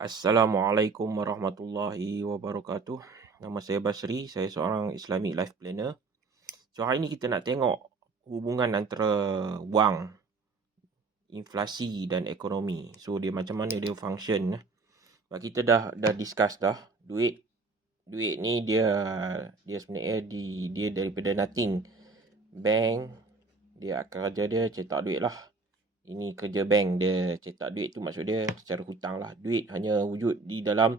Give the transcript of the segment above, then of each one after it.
Assalamualaikum warahmatullahi wabarakatuh. Nama saya Basri, saya seorang Islamic Life Planner. So hari ni kita nak tengok hubungan antara wang, inflasi dan ekonomi. So dia macam mana dia function. Sebab kita dah discuss dah, duit ni dia sebenarnya dia daripada nothing. Bank dia kerja dia cetak duit lah. Ini kerja bank, dia cetak duit tu maksud dia secara hutang lah. Duit hanya wujud di dalam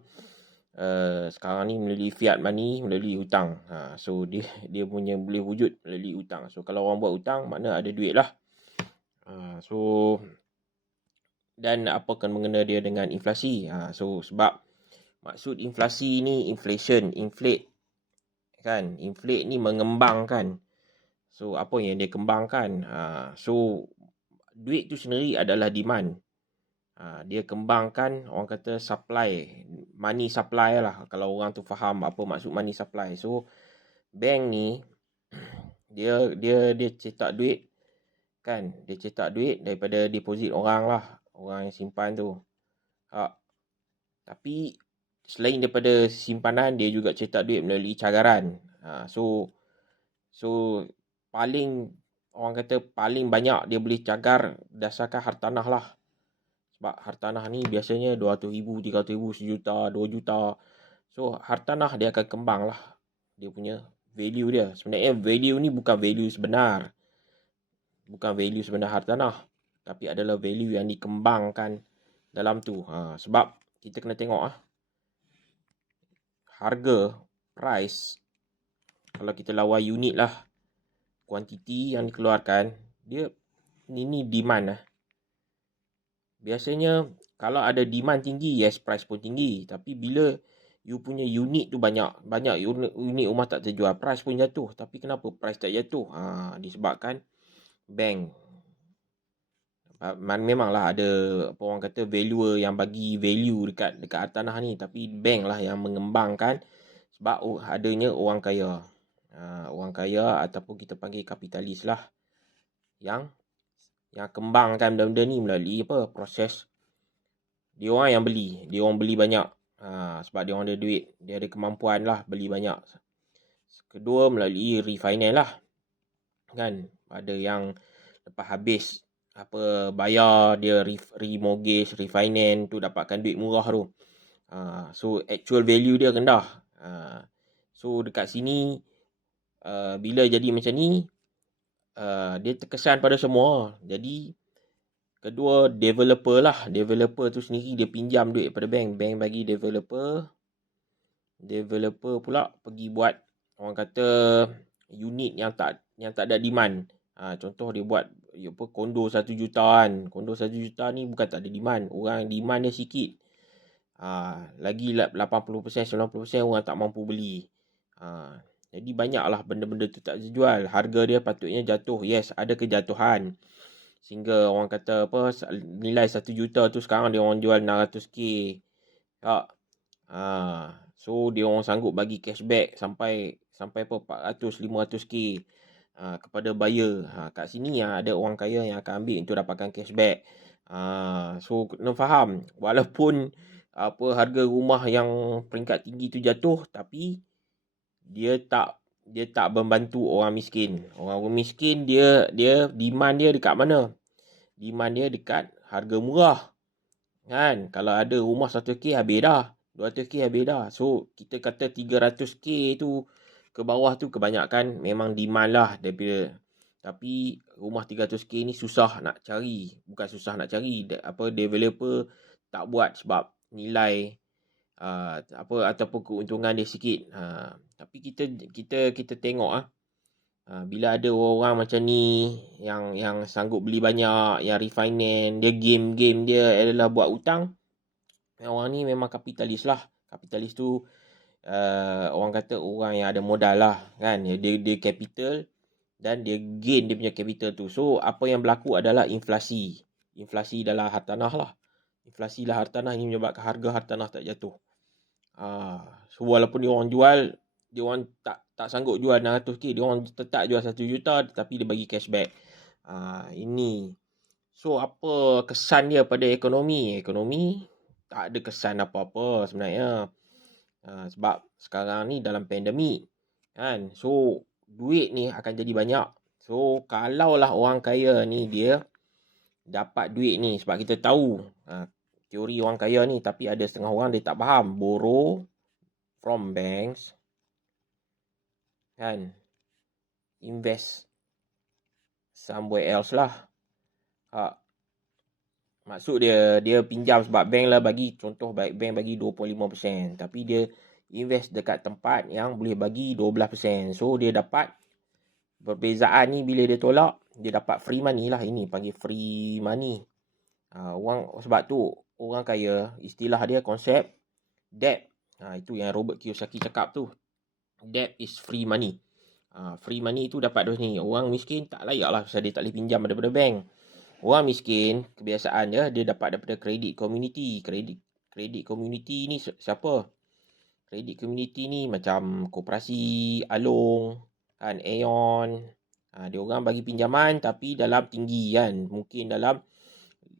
sekarang ni melalui fiat money, melalui hutang. So dia punya boleh wujud melalui hutang. So kalau orang buat hutang, makna ada duit lah. So dan apa akan mengena dia dengan inflasi? So sebab maksud inflasi ni inflation, inflate kan? Inflate ni mengembangkan. So apa yang dia kembangkan? So duit tu sendiri adalah demand. Dia kembangkan orang kata supply, money supply lah, kalau orang tu faham apa maksud money supply. So bank ni dia cetak duit kan, dia cetak duit daripada deposit orang lah, orang yang simpan tu. Tapi selain daripada simpanan, dia juga cetak duit melalui cagaran. So paling orang kata paling banyak dia boleh cagar berdasarkan hartanah lah. Sebab hartanah ni biasanya 200,000, 300,000, sejuta, 2 juta. So hartanah dia akan kembang lah, dia punya value dia. Sebenarnya value ni bukan value sebenar. Bukan value sebenar hartanah, tapi adalah value yang dikembangkan dalam tu. Sebab kita kena tengok harga, price. Kalau kita lawan unit lah, kuantiti yang dikeluarkan, dia ini demand lah. Biasanya kalau ada demand tinggi, yes price pun tinggi. Tapi bila you punya unit tu banyak unit rumah tak terjual, price pun jatuh. Tapi kenapa price tak jatuh? Disebabkan bank. Memanglah ada apa orang kata valuer yang bagi value dekat hartanah ni, tapi bank lah yang mengembangkan sebab adanya orang kaya. Orang kaya ataupun kita panggil kapitalis lah yang kembangkan benda-benda ni melalui proses. Dia orang yang beli, dia orang beli banyak. Sebab dia orang ada duit, dia ada kemampuan lah beli banyak. Kedua melalui refinance lah. Kan? Ada yang lepas habis bayar, dia remortgage, refinance tu dapatkan duit murah tu. So actual value dia rendah. So dekat sini bila jadi macam ni, dia terkesan pada semua. Jadi kedua developer lah. Developer tu sendiri dia pinjam duit pada bank. Bank bagi developer. Developer pula pergi buat orang kata unit yang tak ada demand. Contoh dia buat kondo 1 juta kan. Kondo 1 juta ni bukan tak ada demand. Orang demand dia sikit. Lagi 80%, 90% orang tak mampu beli. Jadi banyaklah benda-benda tu tak terjual. Harga dia patutnya jatuh. Yes, ada kejatuhan. Sehingga orang kata nilai 1 juta tu sekarang dia orang jual 600k. So dia orang sanggup bagi cashback sampai 400, 500k kepada buyer. Kat sini ada orang kaya yang akan ambil untuk dapatkan cashback. So kena faham, walaupun harga rumah yang peringkat tinggi tu jatuh, tapi dia tak membantu orang miskin. Orang miskin dia demand dia dekat mana? Demand dia dekat harga murah. Kan? Kalau ada rumah 100k habis dah. 200k habis dah. So kita kata 300k tu ke bawah tu kebanyakan memang demand lah daripada. Tapi rumah 300k ni susah nak cari. Bukan susah nak cari. Developer tak buat sebab nilai ataupun keuntungan dia sikit. Tapi kita tengok bila ada orang macam ni yang sanggup beli banyak, yang refinance, dia game dia adalah buat hutang. Orang ni memang kapitalis lah. Kapitalis tu orang kata orang yang ada modal lah kan. Dia capital dan dia gain dia punya capital tu. So apa yang berlaku adalah inflasi. Inflasi dalam hartanah lah. Inflasi dalam hartanah ni menyebabkan harga hartanah tak jatuh. So walaupun dia orang jual, dia orang tak sanggup jual 600k, dia orang tetap jual 1 juta tapi dia bagi cashback. Ini. So apa kesan dia pada ekonomi? Ekonomi tak ada kesan apa-apa sebenarnya. Sebab sekarang ni dalam pandemik kan. So duit ni akan jadi banyak. So kalaulah orang kaya ni dia dapat duit ni, sebab kita tahu teori orang kaya ni, tapi ada setengah orang dia tak faham. Borrow from banks kan, invest somewhere else lah. Maksud dia pinjam sebab bank lah bagi, contoh bank bagi 25%, tapi dia invest dekat tempat yang boleh bagi 12%. So dia dapat perbezaan ni, bila dia tolak dia dapat free money lah. Ini panggil free money. Sebab tu orang kaya, istilah dia konsep debt. Itu yang Robert Kiyosaki cakap tu. Debt is free money. Free money tu dapat dos ni. Orang miskin tak layak lah pasal dia tak boleh pinjam daripada bank. Orang miskin, kebiasaan dia dapat daripada kredit community. Kredit community ni siapa? Kredit community ni macam Koperasi, Along, kan, Aeon. Dia orang bagi pinjaman tapi dalam tinggi kan. Mungkin dalam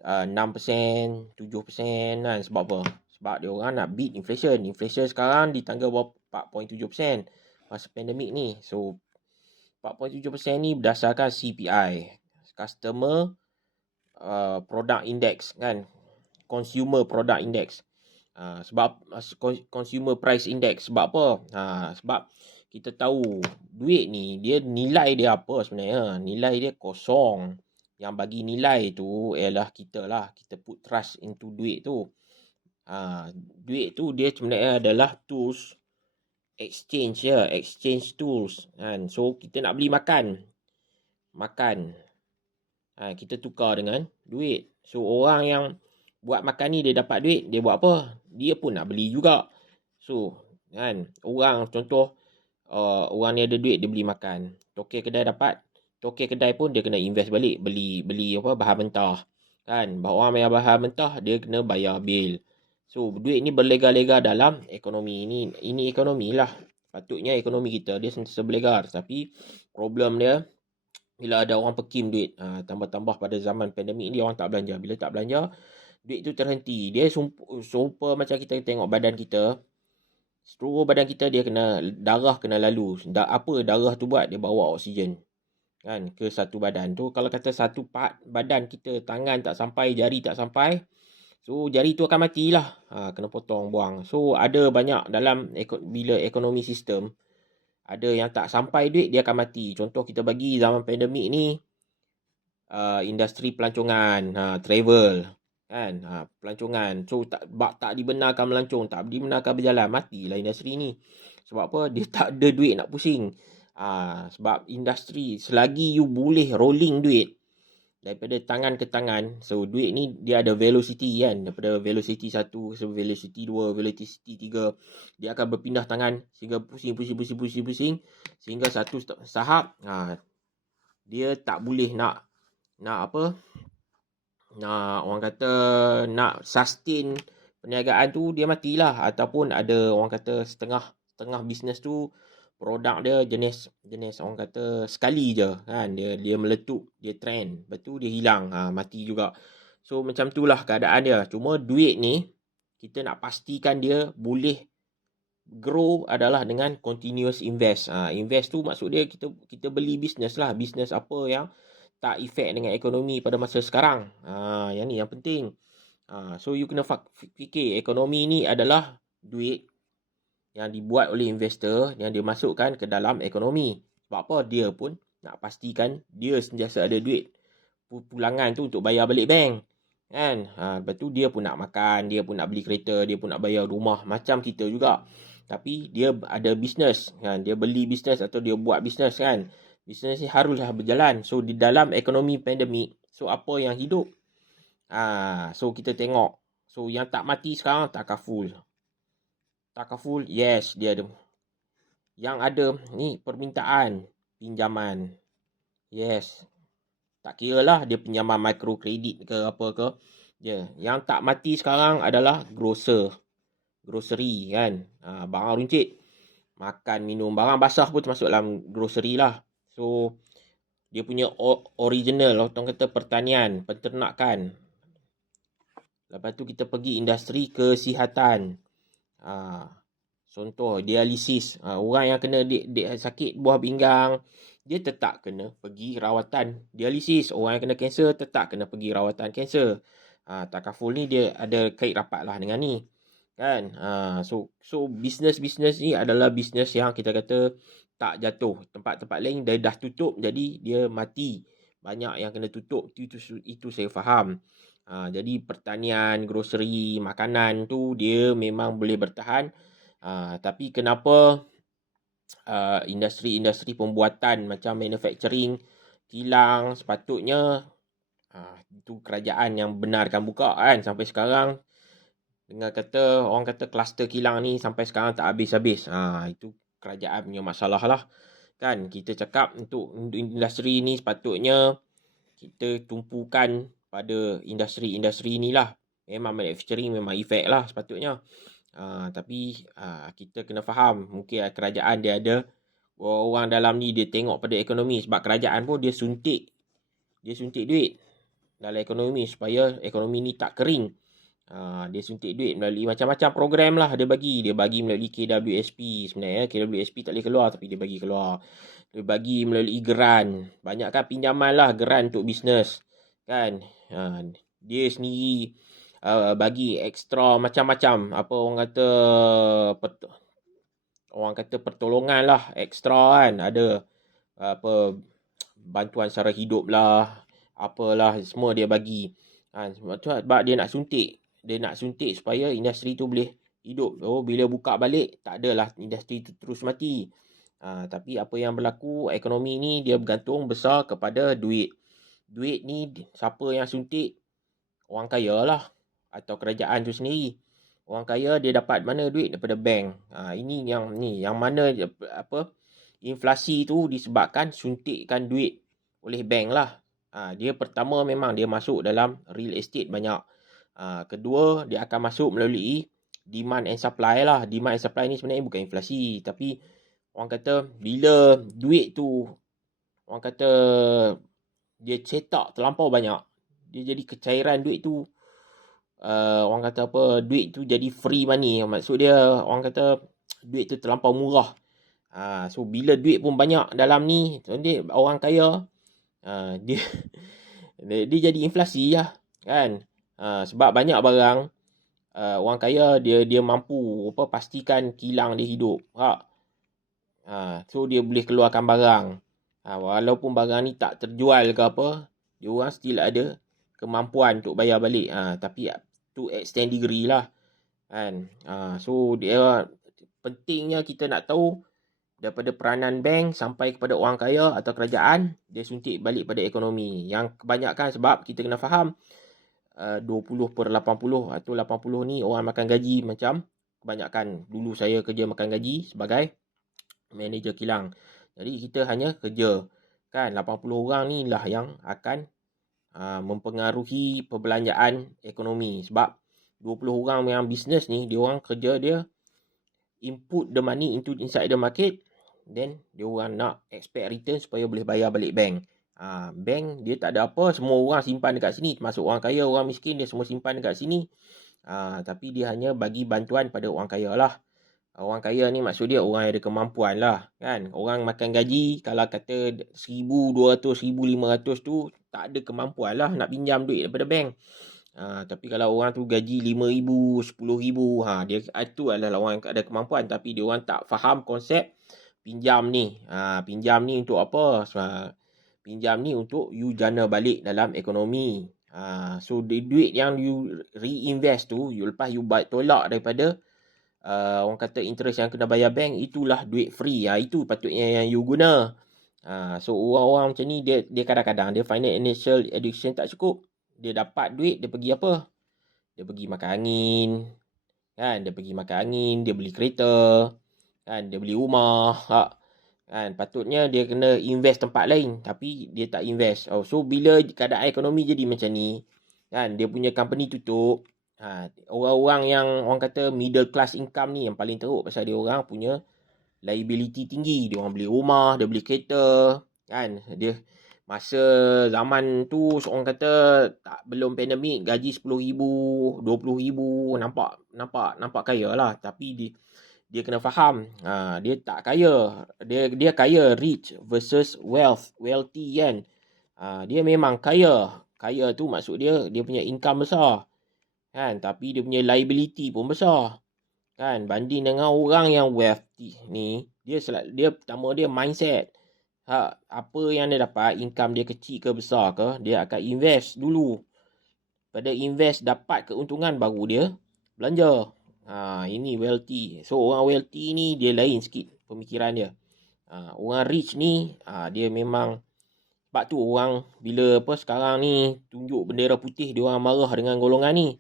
6%, 7% kan. Sebab apa? Sebab dia orang nak beat inflation. Inflation sekarang di tangga bawah 4.7% masa pandemik ni. So 4.7% ni berdasarkan CPI, Customer Product Index kan, Consumer Product Index. Sebab Consumer Price Index. Sebab apa? Sebab kita tahu duit ni dia nilai dia apa sebenarnya? Nilai dia kosong. Yang bagi nilai tu ialah kita lah. Kita put trust into duit tu. Duit tu dia sebenarnya adalah tools exchange ya, exchange tools kan. So kita nak beli makan, kita tukar dengan duit. So orang yang buat makan ni dia dapat duit, dia buat apa? Dia pun nak beli juga. So kan, orang contoh orang ni ada duit, dia beli makan. Tokek kedai dapat, tokek kedai pun dia kena invest balik, beli apa, bahan mentah kan. Orang bayar bahan mentah, dia kena bayar bil. So duit ni berlega-lega dalam ekonomi ni. Ini ekonomi lah. Patutnya ekonomi kita dia sentiasa berlegar. Tapi problem dia, bila ada orang pekim duit, tambah-tambah pada zaman pandemik ni orang tak belanja. Bila tak belanja, duit tu terhenti. Dia sumpah macam kita tengok badan kita. Seluruh badan kita dia kena, darah kena lalu. Apa darah tu buat? Dia bawa oksigen kan ke satu badan tu. Kalau kata satu part badan kita, tangan tak sampai, jari tak sampai, so jari tu akan matilah. Kena potong, buang. So ada banyak dalam bila ekonomi sistem, ada yang tak sampai duit, dia akan mati. Contoh kita bagi zaman pandemik ni, industri pelancongan, travel kan, pelancongan. So tak dibenarkan melancong, tak dibenarkan berjalan, matilah industri ni. Sebab apa? Dia tak ada duit nak pusing. Sebab industri, selagi you boleh rolling duit daripada tangan ke tangan, so duit ni dia ada velocity kan, daripada velocity 1 ke velocity 2, velocity 3, dia akan berpindah tangan sehingga pusing, sehingga satu tahap dia tak boleh nak apa, nak orang kata nak sustain perniagaan tu, dia matilah. Ataupun ada orang kata setengah bisnes tu produk dia jenis orang kata sekali je kan, dia meletup, dia trend, lepas tu dia hilang, mati juga. So macam itulah keadaan dia. Cuma duit ni kita nak pastikan dia boleh grow adalah dengan continuous invest. Invest tu maksud dia kita beli bisnes lah, bisnes apa yang tak efek dengan ekonomi pada masa sekarang. Yang ni yang penting. So you kena fikir ekonomi ni adalah duit yang dibuat oleh investor, yang dia masukkan ke dalam ekonomi. Sebab apa? Dia pun nak pastikan dia sentiasa ada duit pulangan tu untuk bayar balik bank kan. Lepas tu dia pun nak makan, dia pun nak beli kereta, dia pun nak bayar rumah, macam kita juga. Tapi dia ada bisnes kan, dia beli bisnes atau dia buat bisnes kan. Bisnes ni haruslah berjalan. So di dalam ekonomi pandemik, so apa yang hidup? So kita tengok. So yang tak mati sekarang takaful. Takaful, yes, dia ada. Yang ada ni permintaan pinjaman. Yes. Tak kira lah dia pinjaman microkredit ke apa ke. Yang tak mati sekarang adalah grocery kan. Barang runcit. Makan, minum, barang basah pun termasuk dalam grocery lah. So dia punya original, orang kata pertanian, peternakan, Lepas tu kita pergi industri kesihatan. Contoh dialisis. Orang yang kena sakit buah pinggang, dia tetap kena pergi rawatan dialisis. Orang yang kena kanser tetap kena pergi rawatan kanser. Takaful ni dia ada kait rapat lah dengan ni. Kan? So bisnes-bisnes ni adalah bisnes yang kita kata tak jatuh. Tempat-tempat lain dia dah tutup, jadi dia mati. Banyak yang kena tutup. Itu saya faham. Jadi pertanian, grocery, makanan tu dia memang boleh bertahan. Tapi kenapa industri-industri pembuatan macam manufacturing, kilang, sepatutnya itu kerajaan yang benarkan buka kan. Sampai sekarang orang kata kluster kilang ni sampai sekarang tak habis-habis. Itu kerajaan punya masalah lah. Kan kita cakap untuk industri ni sepatutnya kita tumpukan pada industri-industri ni lah. Memang manufacturing memang efek lah sepatutnya. Tapi kita kena faham, mungkin kerajaan dia ada orang dalam ni dia tengok pada ekonomi, sebab kerajaan pun dia suntik duit dalam ekonomi supaya ekonomi ni tak kering. Dia suntik duit melalui macam-macam program lah dia bagi melalui KWSP. Sebenarnya KWSP tak boleh keluar tapi dia bagi keluar. Dia bagi melalui geran, banyak kan pinjaman lah, geran untuk bisnes kan. Dia sendiri bagi ekstra macam-macam, apa orang kata pertolongan lah, ekstra kan. Ada apa bantuan secara hidup lah, apalah semua dia bagi. Sebab dia nak suntik supaya industri tu boleh hidup. Bila buka balik tak adalah industri tu terus mati. Tapi apa yang berlaku, ekonomi ni dia bergantung besar kepada duit. Duit ni siapa yang suntik? Orang kaya lah, atau kerajaan tu sendiri. Orang kaya dia dapat mana duit? Daripada bank. Ini yang mana inflasi tu disebabkan suntikkan duit oleh bank lah. Dia pertama memang dia masuk dalam real estate banyak. Kedua dia akan masuk melalui demand and supply lah. Demand and supply ni sebenarnya bukan inflasi, tapi orang kata bila duit tu orang kata dia cetak terlampau banyak, dia jadi kecairan duit tu, orang kata duit tu jadi free money. Maksud dia orang kata duit tu terlampau murah. So bila duit pun banyak dalam ni, dia orang kaya, dia dia jadi inflasi lah kan. Sebab banyak barang, orang kaya dia mampu pastikan kilang dia hidup. So dia boleh keluarkan barang. Walaupun barang ni tak terjual ke apa, dia orang still ada kemampuan untuk bayar balik. Tapi to extent degree lah kan. So dia pentingnya kita nak tahu daripada peranan bank sampai kepada orang kaya atau kerajaan, dia suntik balik pada ekonomi. Yang kebanyakan sebab kita kena faham 20/80 atau 80 ni orang makan gaji. Macam kebanyakan dulu saya kerja makan gaji sebagai manager kilang. Jadi kita hanya kerja kan. 80 orang ni lah yang akan mempengaruhi perbelanjaan ekonomi. Sebab 20 orang yang bisnes ni, dia orang kerja dia input the money inside the market, then dia orang nak expect return supaya boleh bayar balik bank. Bank dia tak ada apa, semua orang simpan dekat sini, termasuk orang kaya, orang miskin, dia semua simpan dekat sini. Tapi dia hanya bagi bantuan pada orang kaya lah. Orang kaya ni maksud dia orang yang ada kemampuan lah kan. Orang makan gaji kalau kata 1,200, 1,500 tu tak ada kemampuan lah nak pinjam duit daripada bank. Tapi kalau orang tu gaji 5,000, 10,000, dia itu adalah orang yang ada kemampuan, tapi dia orang tak faham konsep pinjam ni. Pinjam ni untuk apa? Pinjam ni untuk you jana balik dalam ekonomi. So duit yang you reinvest tu, lepas you tolak daripada orang kata interest yang kena bayar bank, itulah duit free. Itu patutnya yang you guna. So orang-orang macam ni dia kadang-kadang dia financial education tak cukup. Dia dapat duit, dia pergi apa? Dia pergi makan angin kan, dia beli kereta kan, dia beli rumah kan. Patutnya dia kena invest tempat lain, tapi dia tak invest. So bila keadaan ekonomi jadi macam ni kan, dia punya company tutup, orang-orang yang orang kata middle class income ni yang paling teruk, pasal dia orang punya liability tinggi. Dia orang beli rumah, dia beli kereta kan, dia Masa zaman tu seorang kata belum pandemik, gaji 10,000, 20,000, nampak kaya lah. Tapi dia kena faham, dia tak kaya. Dia kaya, rich versus wealthy kan. Dia memang kaya. Kaya tu maksud dia punya income besar kan, tapi dia punya liability pun besar kan. Banding dengan orang yang wealthy ni, dia pertama dia mindset. Apa yang dia dapat, income dia kecil ke besar ke, dia akan invest dulu. Pada invest dapat keuntungan baru dia belanja. Ini wealthy. So orang wealthy ni dia lain sikit pemikiran dia. Orang rich ni dia memang, sebab tu orang bila sekarang ni tunjuk bendera putih, dia orang marah dengan golongan ni.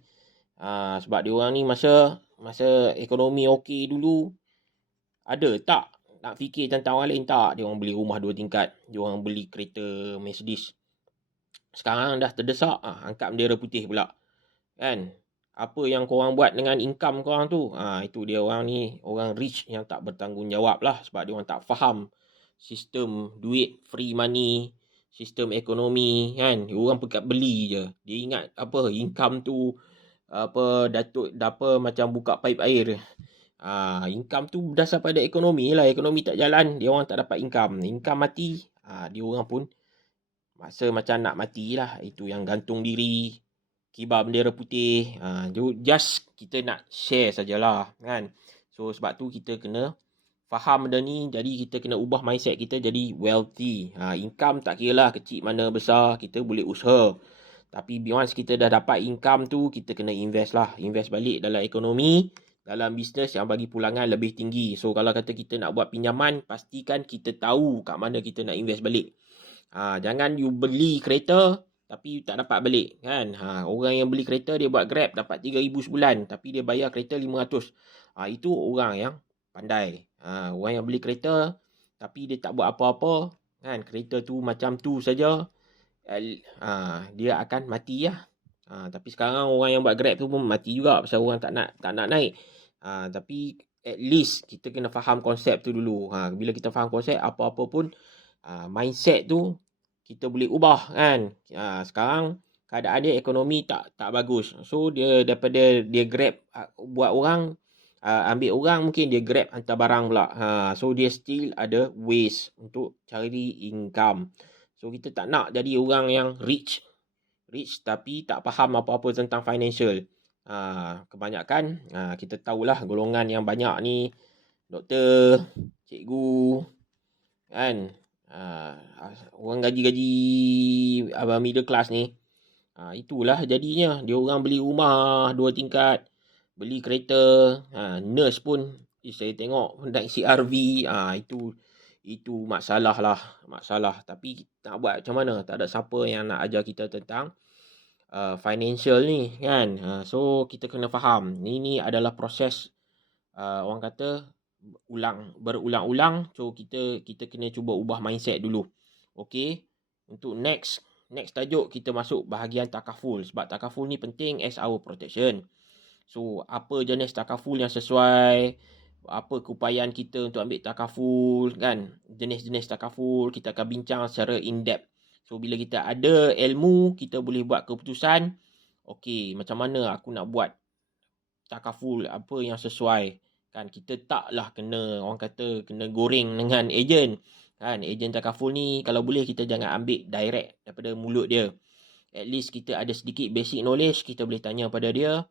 Sebab dia orang ni masa ekonomi okey dulu, ada tak nak fikir tentang orang lain? Tak. Dia orang beli rumah 2 tingkat, dia orang beli kereta Mercedes. Sekarang dah terdesak, angkat bendera putih pula kan. Apa yang korang buat dengan income korang tu, itu dia orang ni, orang rich yang tak bertanggungjawab lah. Sebab dia orang tak faham sistem duit, free money, sistem ekonomi kan. Dia orang pekat beli je. Dia ingat income tu macam buka paip air. Income tu berdasar pada ekonomi lah. Ekonomi tak jalan, dia orang tak dapat income. Income mati, dia orang pun masa macam nak mati lah. Itu yang gantung diri, kibar bendera putih. Just kita nak share sajalah kan. So sebab tu kita kena faham benda ni. Jadi kita kena ubah mindset kita jadi wealthy. Income tak kira lah kecil mana besar, kita boleh usaha. Tapi once kita dah dapat income tu, kita kena invest lah. Invest balik dalam ekonomi, dalam bisnes yang bagi pulangan lebih tinggi. So kalau kata kita nak buat pinjaman, pastikan kita tahu kat mana kita nak invest balik. Jangan you beli kereta tapi tak dapat balik kan. Orang yang beli kereta, dia buat Grab dapat 3,000 sebulan, tapi dia bayar kereta 500. Itu orang yang pandai. Orang yang beli kereta tapi dia tak buat apa-apa kan, kereta tu macam tu saja, dia akan mati lah. Tapi sekarang orang yang buat Grab tu pun mati juga pasal orang tak nak naik. Tapi at least kita kena faham konsep tu dulu. Bila kita faham konsep, apa-apa pun mindset tu kita boleh ubah kan. Sekarang keadaan dia ekonomi tak bagus. So dia daripada dia Grab buat orang, ambil orang, mungkin dia Grab hantar barang pula. So dia still ada ways untuk cari income. So kita tak nak jadi orang yang rich tapi tak faham apa-apa tentang financial. Kebanyakan kita tahulah golongan yang banyak ni, doktor, cikgu kan. Orang gaji middle class ni, itulah jadinya. Dia orang beli rumah 2 tingkat, beli kereta. Nurse pun saya tengok naik CRV. Itu masalah. Tapi nak buat macam mana? Tak ada siapa yang nak ajar kita tentang financial ni kan. So kita kena faham, ini adalah proses orang kata berulang-ulang. So kita kena cuba ubah mindset dulu. Okey. Untuk next tajuk, kita masuk bahagian takaful. Sebab takaful ni penting as our protection. So apa jenis takaful yang sesuai, apa keupayaan kita untuk ambil takaful kan. Jenis-jenis takaful kita akan bincang secara in-depth. So bila kita ada ilmu, kita boleh buat keputusan, okey, macam mana aku nak buat takaful, apa yang sesuai kan. Kita taklah kena, orang kata, kena goreng dengan ejen kan. Ejen takaful ni kalau boleh kita jangan ambil direct daripada mulut dia. At least kita ada sedikit basic knowledge, kita boleh tanya pada dia,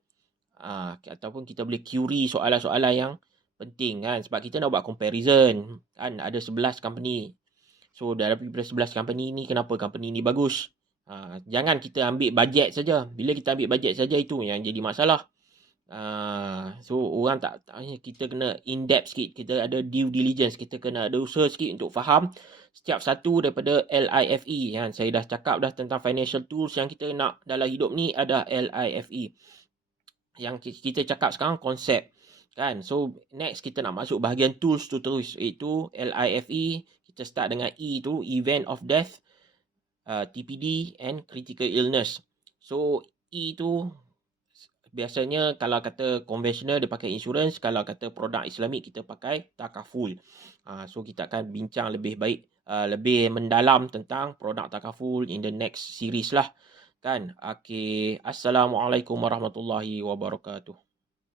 ataupun kita boleh query soalan-soalan yang penting kan. Sebab kita nak buat comparison kan, ada 11 company. So daripada 11 company ni, kenapa company ni bagus? Jangan kita ambil bajet saja. Bila kita ambil bajet saja, itu yang jadi masalah. So orang tak, kita kena in-depth sikit. Kita ada due diligence, kita kena ada usaha sikit untuk faham setiap satu daripada LIFE kan. Saya dah cakap dah tentang financial tools yang kita nak dalam hidup ni, ada LIFE. Yang kita cakap sekarang konsep kan. So next kita nak masuk bahagian tools tu terus, iaitu LIFE. Kita start dengan E tu, event of death, TPD and critical illness. So E tu biasanya kalau kata konvensional dia pakai insurans, kalau kata produk Islamik kita pakai takaful. So kita akan bincang lebih baik lebih mendalam tentang produk takaful in the next series lah kan. Okay. Assalamualaikum warahmatullahi wabarakatuh.